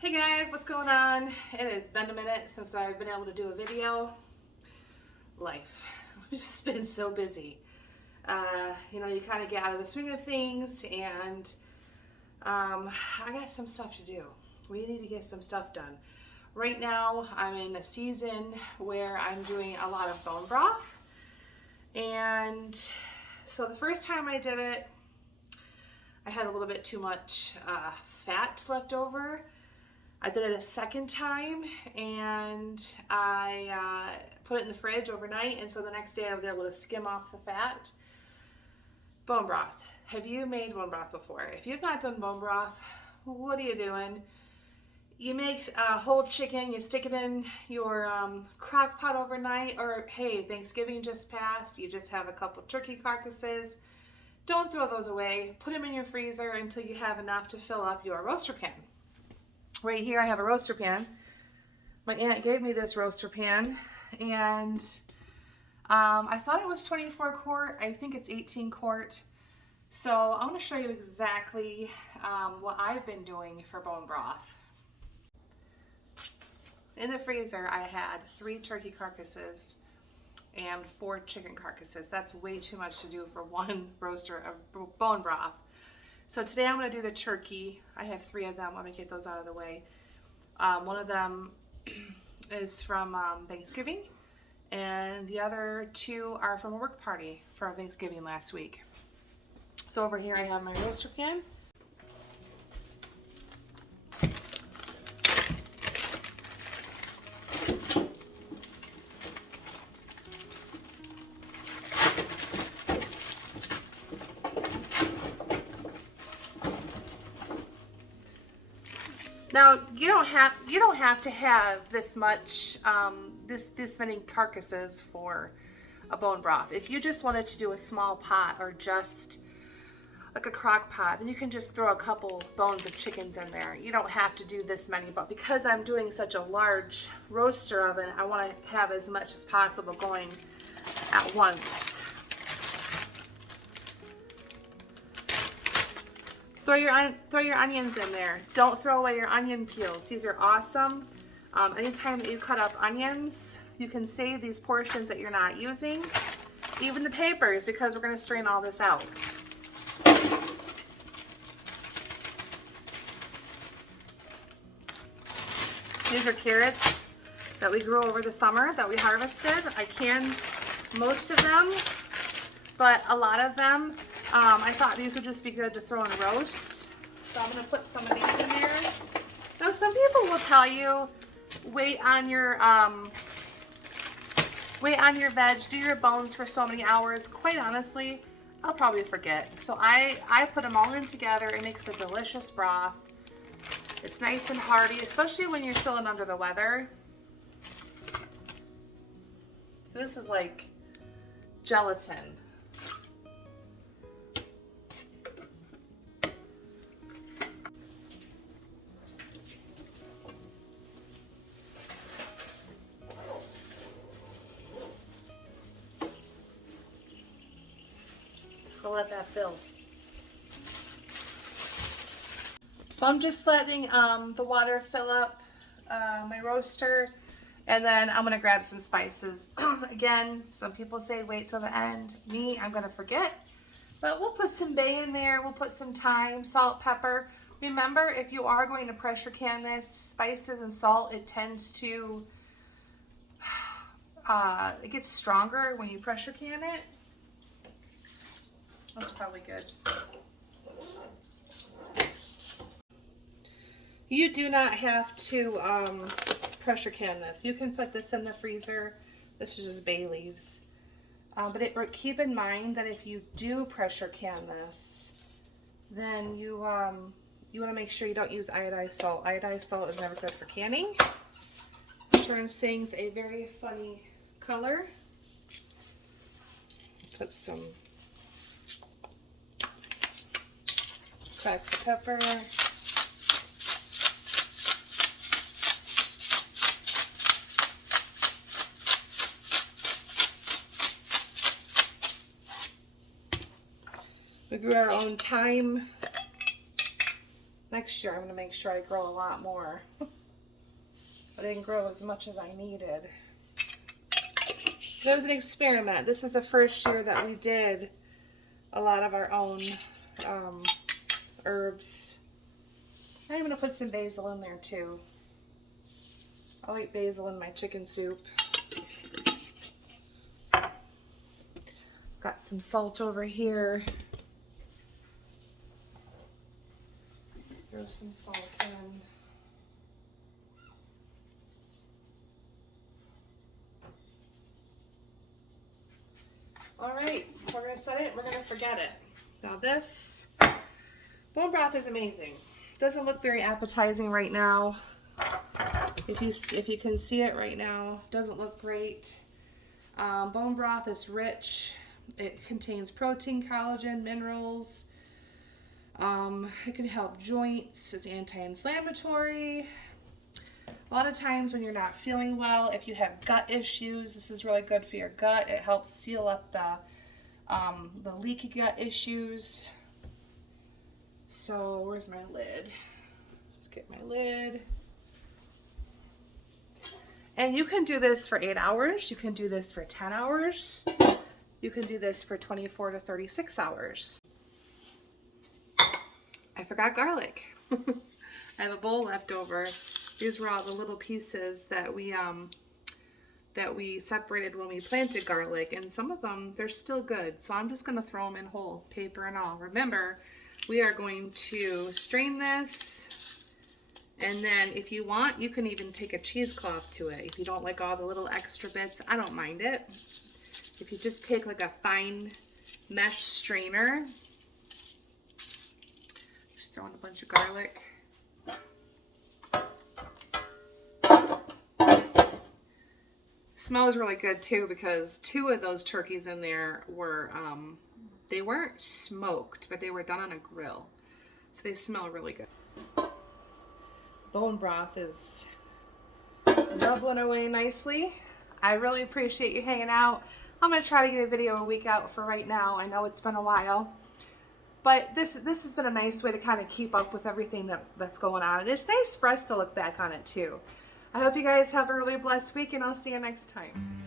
Hey guys, what's going on? It has been a minute since I've been able to do a video. Life. I've just been so busy. You kind of get out of the swing of things, and I got some stuff to do. We need to get some stuff done. Right now, I'm in a season where I'm doing a lot of bone broth. And so the first time I did it, I had a little bit too much fat left over. I did it a second time, and I put it in the fridge overnight, and so the next day I was able to skim off the fat. Bone broth. Have you made bone broth before? If you've not done bone broth, what are you doing? You make a whole chicken, you stick it in your crock pot overnight, or hey, Thanksgiving just passed, you just have a couple turkey carcasses. Don't throw those away. Put them in your freezer until you have enough to fill up your roaster pan. Right here I have a roaster pan. My aunt gave me this roaster pan, and I thought it was 24 quart. I think it's 18 quart. So I want to show you exactly what I've been doing for bone broth. In the freezer I had 3 turkey carcasses and 4 chicken carcasses. That's way too much to do for one roaster of bone broth. So today I'm going to do the turkey. I have 3 of them. Let me get those out of the way. One of them is from Thanksgiving, and the other 2 are from a work party for Thanksgiving last week. So over here I have my roaster pan. Now you don't have to have this much this many carcasses for a bone broth. If you just wanted to do a small pot or just like a crock pot, then you can just throw a couple bones of chickens in there. You don't have to do this many, but because I'm doing such a large roaster oven, I want to have as much as possible going at once. Throw your onions in there. Don't throw away your onion peels. These are awesome. Anytime that you cut up onions, you can save these portions that you're not using. Even the papers, because we're going to strain all this out. These are carrots that we grew over the summer that we harvested. I canned most of them, but a lot of them I thought these would just be good to throw in roast. So I'm going to put some of these in there. Now some people will tell you, wait on your veg, do your bones for so many hours. Quite honestly, I'll probably forget. So I put them all in together. It makes a delicious broth. It's nice and hearty, especially when you're feeling under the weather. So this is like gelatin. I'll let that fill. So I'm just letting the water fill up my roaster, and then I'm gonna grab some spices. Again, some people say wait till the end. Me, I'm gonna forget, but we'll put some bay in there. We'll put some thyme, salt, pepper. Remember, if you are going to pressure can this, spices and salt, it tends to it gets stronger when you pressure can it. That's probably good. You do not have to pressure can this. You can put this in the freezer. This is just bay leaves. But keep in mind that if you do pressure can this, then you want to make sure you don't use iodized salt. Iodized salt is never good for canning. It turns things a very funny color. Put some cracks of pepper. We grew our own thyme Next year I'm going to make sure I grow a lot more. I didn't grow as much as I needed. It was an experiment. This is the first year that we did a lot of our own herbs. I'm going to put some basil in there too. I like basil in my chicken soup. Got some salt over here. Throw some salt in. All right, we're gonna set it, we're gonna forget it. Now this bone broth is amazing. Doesn't look very appetizing right now. If you can see it right now, doesn't look great. Bone broth is rich. It contains protein, collagen, minerals. It can help joints. It's anti-inflammatory. A lot of times when you're not feeling well, if you have gut issues, this is really good for your gut. It helps seal up the leaky gut issues. So where's my lid? Let's get my lid. And you can do this for 8 hours. You can do this for 10 hours. You can do this for 24 to 36 hours. I forgot garlic. I have a bowl left over. These were all the little pieces that we separated when we planted garlic, and some of them, they're still good. So I'm just gonna throw them in whole, paper and all. Remember, we are going to strain this, and then if you want, you can even take a cheesecloth to it. If you don't like all the little extra bits, I don't mind it. If you just take like a fine mesh strainer, just throw in a bunch of garlic. Smells really good too, because 2 of those turkeys in there were, they weren't smoked, but they were done on a grill. So they smell really good. Bone broth is bubbling away nicely. I really appreciate you hanging out. I'm going to try to get a video a week out for right now. I know it's been a while. But this has been a nice way to kind of keep up with everything that's going on. And it's nice for us to look back on it too. I hope you guys have a really blessed week, and I'll see you next time.